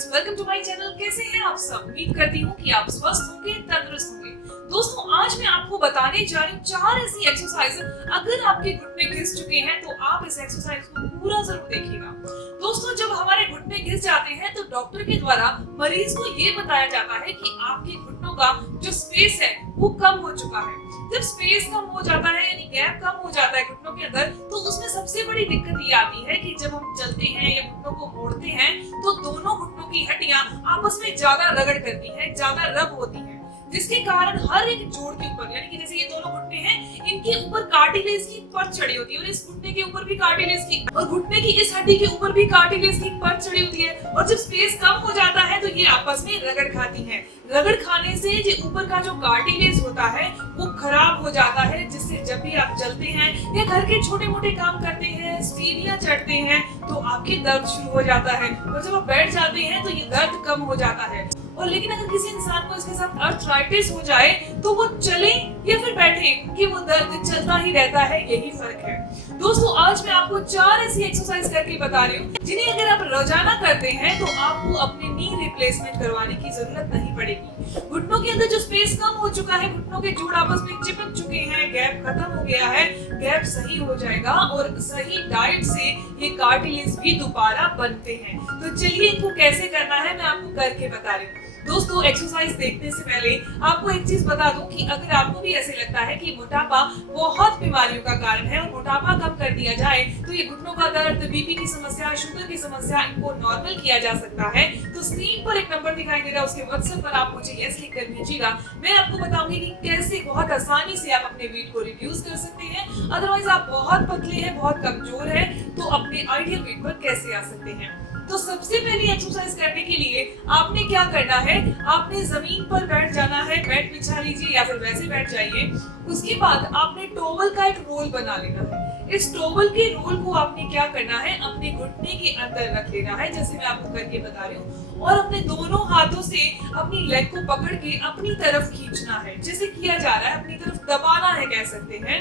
Friends, welcome to my channel. कैसे हैं आप सब? उम्मीद करती हूँ कि आप स्वस्थ होंगे, तंदुरुस्त होंगे। दोस्तों, आज मैं आपको बताने जा रही हूँ 4 ऐसी एक्सरसाइज। अगर आपके घुटने घिस चुके हैं तो आप इस एक्सरसाइज को पूरा जरूर देखिएगा। दोस्तों, जब हमारे घुटने घिस जाते हैं तो डॉक्टर के द्वारा मरीज को ये बताया जाता है कि आपके घुटनों का जो स्पेस है वो कम हो चुका है। जब स्पेस कम हो जाता है यानी गैप कम हो जाता है घुटनों के अंदर, तो उसमें सबसे बड़ी दिक्कत ये आती है कि जब हम चलते हैं या घुटनों को मोड़ते हैं तो दोनों घुटनों की हड्डियां आपस में ज्यादा रगड़ करती हैं, ज्यादा रब होती हैं, जिसके कारण हर एक जोड़ के ऊपर, यानी कि जैसे ये दोनों घुटने हैं, इनके ऊपर कार्टिलेज की परत चढ़ी होती है और इस घुटने के ऊपर भी कार्टिलेज की, और घुटने की इस हड्डी के ऊपर भी कार्टिलेज की परत चढ़ी होती है। और जब स्पेस कम हो जाता है तो ये आपस में रगड़ खाती हैं। रगड़ खाने से जो ऊपर का जो कार्टिलेज होता है वो खराब हो जाता है, जिससे जब भी आप चलते हैं या घर के छोटे मोटे काम करते हैं, सीढ़ियां चढ़ते हैं, तो आपके दर्द शुरू हो जाता है। और जब आप बैठ जाते हैं तो ये दर्द कम हो जाता है। और लेकिन अगर किसी इंसान को इसके साथ अर्थराइटिस हो जाए तो वो चले या फिर बैठे कि वो दर्द चलता ही रहता है, यही फर्क है। दोस्तों, आज मैं आपको 4 ऐसी एक्सरसाइज करके बता रही हूँ जिन्हें अगर आप रोजाना करते हैं तो आपको अपने नी रिप्लेसमेंट करवाने की जरूरत नहीं पड़ेगी। घुटनों के अंदर जो स्पेस कम हो चुका है, घुटनों के जोड़ आपस में चिपक चुके हैं, गैप खत्म हो गया है, गैप सही हो जाएगा और सही डाइट से ये कार्टिलेज भी दोबारा बनते हैं। तो चलिए इनको कैसे करना है मैं आपको करके बता रही हूँ। दोस्तों, एक्सरसाइज देखने से पहले आपको एक चीज बता दूं कि अगर आपको भी ऐसे लगता है कि मोटापा बहुत बीमारियों का कारण है और मोटापा कम कर दिया जाए तो ये घुटनों का दर्द, बीपी की समस्या, शुगर की समस्या, इनको नॉर्मल किया जा सकता है, तो स्क्रीन पर एक नंबर दिखाई दे रहा है, उसके व्हाट्सएप पर आप मुझे यस लिख कर भेजिएगा। मैं आपको बताऊंगी कि कैसे बहुत आसानी से आप अपने वेट को रिड्यूस कर सकते हैं। अदरवाइज आप बहुत पतले हैं, बहुत कमजोर हैं, तो अपने आइडियल वेट पर कैसे आ सकते हैं। तो सबसे पहली एक्सरसाइज करने के लिए आपने क्या करना है, आपने जमीन पर बैठ जाना है, बेड बिछा लीजिए या फिर वैसे बैठ जाइए। उसके बाद आपने टॉवल का एक रोल बना लेना है। इस टॉवल के रोल को आपने क्या करना है, अपने घुटने के अंदर रख लेना है, जैसे मैं आपको करके बता रही हूँ, और अपने दोनों हाथों से अपनी लेग को पकड़ के अपनी तरफ खींचना है, जैसे किया जा रहा है, अपनी तरफ दबाना है कह सकते हैं।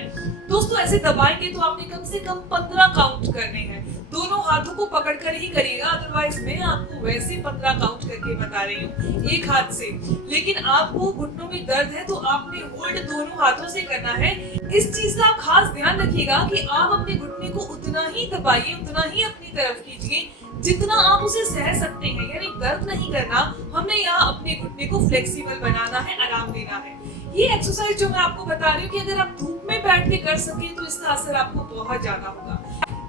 दोस्तों, ऐसे दबाएंगे तो आपने कम से कम 15 काउंट करने हैं। दोनों हाथों को पकड़कर ही करिएगा, अदरवाइज मैं आपको वैसे 15 काउंट करके बता रही हूँ एक हाथ से, लेकिन आपको घुटनों में दर्द है तो आपने होल्ड दोनों हाथों से करना है। इस चीज का आप खास ध्यान रखिएगा कि आप अपने घुटने को उतना ही दबाइए, उतना ही अपनी तरफ कीजिए जितना आप उसे सह सकते हैं, यानी दर्द नहीं करना। हमने यहाँ अपने घुटने को फ्लेक्सिबल बनाना है, आराम देना है। ये एक्सरसाइज जो मैं आपको बता रही हूँ कि अगर आप धूप में बैठ के कर सके तो इसका असर आपको बहुत ज्यादा होगा।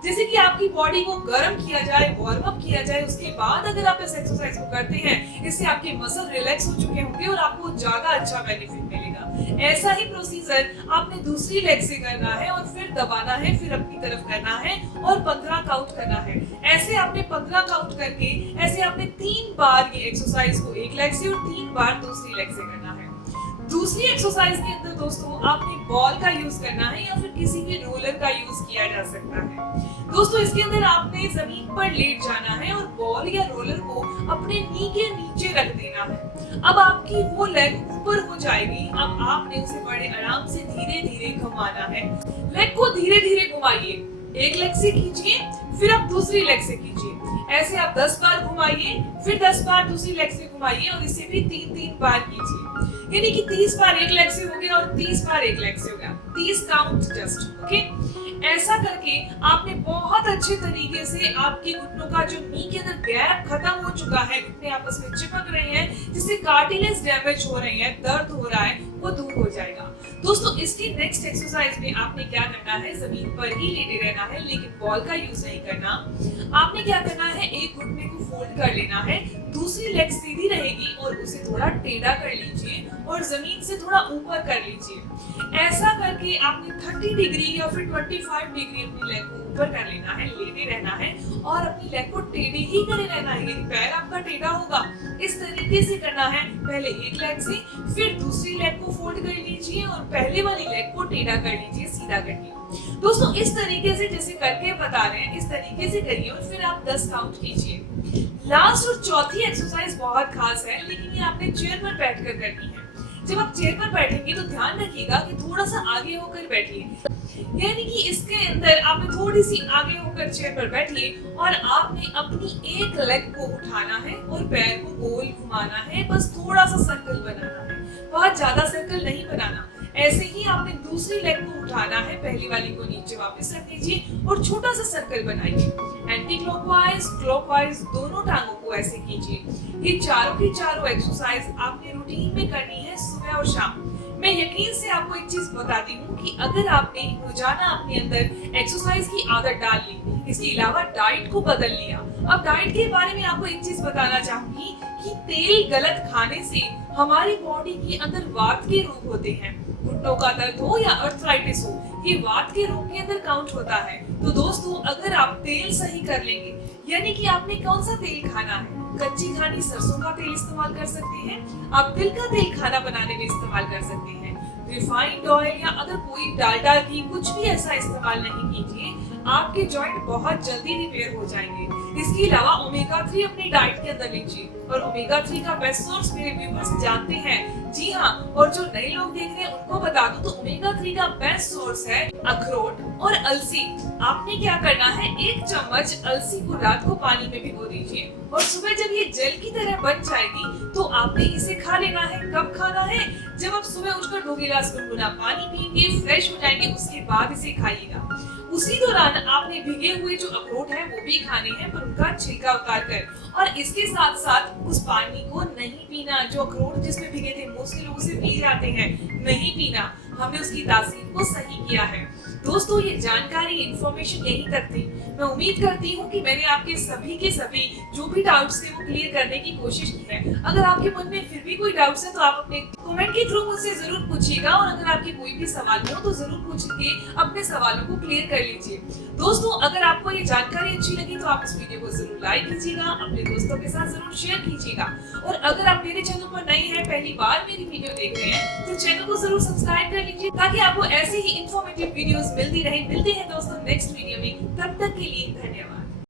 जैसे कि आपकी बॉडी को गर्म किया जाए, वार्म अप किया जाए, उसके बाद अगर आप इस एक्सरसाइज को करते हैं, इससे आपके मसल रिलैक्स हो चुके होंगे और आपको ज्यादा अच्छा बेनिफिट मिलेगा। ऐसा ही प्रोसीजर आपने दूसरी लेग से करना है और फिर दबाना है, फिर अपनी तरफ करना है और 15 काउंट करना है। ऐसे आपने 15 काउंट करके ऐसे आपने 3 बार ये एक्सरसाइज को एक लेग से और 3 बार दूसरी लेग से करना है। दूसरी एक्सरसाइज के अंदर दोस्तों आपने बॉल का यूज करना है या फिर किसी भी रोलर का यूज किया जा सकता है। दोस्तों, इसके अंदर आपने जमीन पर लेट जाना है और बॉल या रोलर को अपने नी के नीचे रख देना है। अब आपकी वो लेग ऊपर हो जाएगी। अब आपने उसे बड़े आराम से धीरे धीरे घुमाना है। लेग को धीरे धीरे घुमाइए, एक लेग से कीजिए, फिर आप दूसरी लेग से कीजिए। ऐसे आप 10 बार घुमाइए, फिर 10 बार दूसरी लेग से घुमाइए और इसे भी 3-3 बार कीजिए, यानी कि 30 बार एक लेग से हो गया और 30 बार एक लेग से हो गया। 30 काउंट जस्ट, ओके। ऐसा करके आपने बहुत अच्छे तरीके से आपके घुटनों का जो नी के अंदर गैप खत्म हो चुका है, घुटने आपस में चिपक रहे हैं, जिससे कार्टिलेज डैमेज हो रही है, दर्द हो रहा है, वो दूर हो जाएगा। दोस्तों, इसकी नेक्स्ट एक्सरसाइज में आपने क्या करना है, जमीन पर ही लेटे रहना है, लेकिन बॉल का यूज नहीं करना। आपने क्या करना है, एक घुटने को फोल्ड कर लेना है, दूसरी लेग सीधी रहेगी और उसे थोड़ा टेढ़ा कर लीजिए और जमीन से थोड़ा ऊपर कर लीजिए। ऐसा करके आपने 30 डिग्री या फिर 25 डिग्री अपनी लेग को ऊपर कर लेना है, लेटे रहना है और अपनी लेग को टेढ़ी ही करे रहना है, यदि पैर आपका टेढ़ा होगा। इस तरीके से करना है, पहले एक लेग से, फिर दूसरी लेग को फोल्ड कर लीजिए और पहले वाली लेग को टेढ़ा कर लीजिए, सीधा करिए। दोस्तों, इस तरीके से जैसे करके बता रहे हैं, इस तरीके से करिए और फिर आप 10 काउंट कीजिए। लास्ट और चौथी एक्सरसाइज बहुत खास है, लेकिन ये आपने चेयर पर बैठकर करनी है। जब आप चेयर पर बैठेंगे तो ध्यान रखिएगा कि थोड़ा सा आगे होकर बैठिए। यानी कि इसके अंदर आपने थोड़ी सी आगे होकर चेयर पर बैठिए और आपने अपनी एक लेग को उठाना है और पैर को गोल घुमाना है, बस थोड़ा सा सर्कल बनाना है, बहुत ज्यादा सर्कल नहीं बनाना। ऐसे ही आपने दूसरी लेग को उठाना है, पहली वाली को नीचे वापस रख दीजिए और छोटा सा सर्कल बनाइए। एंटी क्लॉकवाइज क्लॉकवाइज दोनों टांगों को ऐसे कीजिए। ये चारों की चारों एक्सरसाइज आपने रूटीन में करनी है सुबह और शाम। मैं यकीन से आपको एक चीज बताती हूँ कि अगर आपने रोजाना अपने अंदर एक्सरसाइज की आदत डाल ली, इसके अलावा डाइट को बदल लिया। अब डाइट के बारे में आपको एक चीज बताना चाहूंगी कि तेल गलत खाने से हमारी बॉडी के अंदर वात के रोग होते हैं। घुटनों का दर्द हो या अर्थराइटिस हो, ये वात के रोग के अंदर काउंट होता है। तो दोस्तों, अगर आप तेल सही कर लेंगे, यानी कि आपने कौन सा तेल खाना है, कच्ची खानी सरसों का तेल इस्तेमाल कर सकते हैं, आप तिल का तेल खाना बनाने में इस्तेमाल कर सकते हैं, रिफाइंड ऑयल या अगर कोई डालडा घी कुछ भी ऐसा इस्तेमाल नहीं कीजिए, आपके जॉइंट बहुत जल्दी रिपेयर हो जाएंगे। इसके अलावा ओमेगा 3 अपनी डाइट के अंदर लीजिए, और ओमेगा 3 का बेस्ट सोर्स मेरे व्यूअर्स जानते हैं। जी हाँ, और जो नए लोग देख रहे हैं उनको बता दूं तो ओमेगा 3 का बेस्ट सोर्स है अखरोट और अलसी। आपने क्या करना है, 1 चम्मच अलसी को रात को पानी में भिगो दीजिए और सुबह जब ये जेल की तरह बन जाएगी तो आपने इसे खा लेना है। कब खाना है, जब आप सुबह उठकर 2 गिलास गुनगुना पानी पिएंगे, फ्रेश हो जाएंगे, उसके बाद इसे खाइएगा। उसी दौरान आपने भिगे हुए जो अखरोट है वो भी खाने हैं, पर उनका छिलका उतार कर, और इसके साथ साथ उस पानी को नहीं पीना जो अखरोट जिसमें भिगे थे। मोस्टली लोग उसे पी जाते हैं, नहीं पीना। हमने उसकी तासीर को सही किया है। दोस्तों, ये जानकारी इंफॉर्मेशन यही तक थी। मैं उम्मीद करती हूँ कि मैंने आपके सभी के सभी जो भी डाउट्स थे वो क्लियर करने की कोशिश की है। अगर आपके मन में फिर भी कोई डाउट्स है तो आप अपने कमेंट के थ्रू मुझसे जरूर पूछिएगा, और अगर आपके कोई भी सवाल हो तो जरूर पूछ के अपने सवालों को क्लियर कर लीजिए। दोस्तों, अगर आपको ये जानकारी अच्छी लगी तो आप इस वीडियो को जरूर लाइक कीजिएगा, अपने दोस्तों के साथ जरूर शेयर कीजिएगा, और अगर आप मेरे चैनल पर नए हैं, पहली बार मेरी वीडियो देख रहे हैं, तो चैनल को जरूर सब्सक्राइब कर लीजिए ताकि आपको ऐसे ही इंफॉर्मेटिव वीडियोस मिलती रहे। मिलते हैं दोस्तों नेक्स्ट वीडियो में, तब तक के लिए धन्यवाद।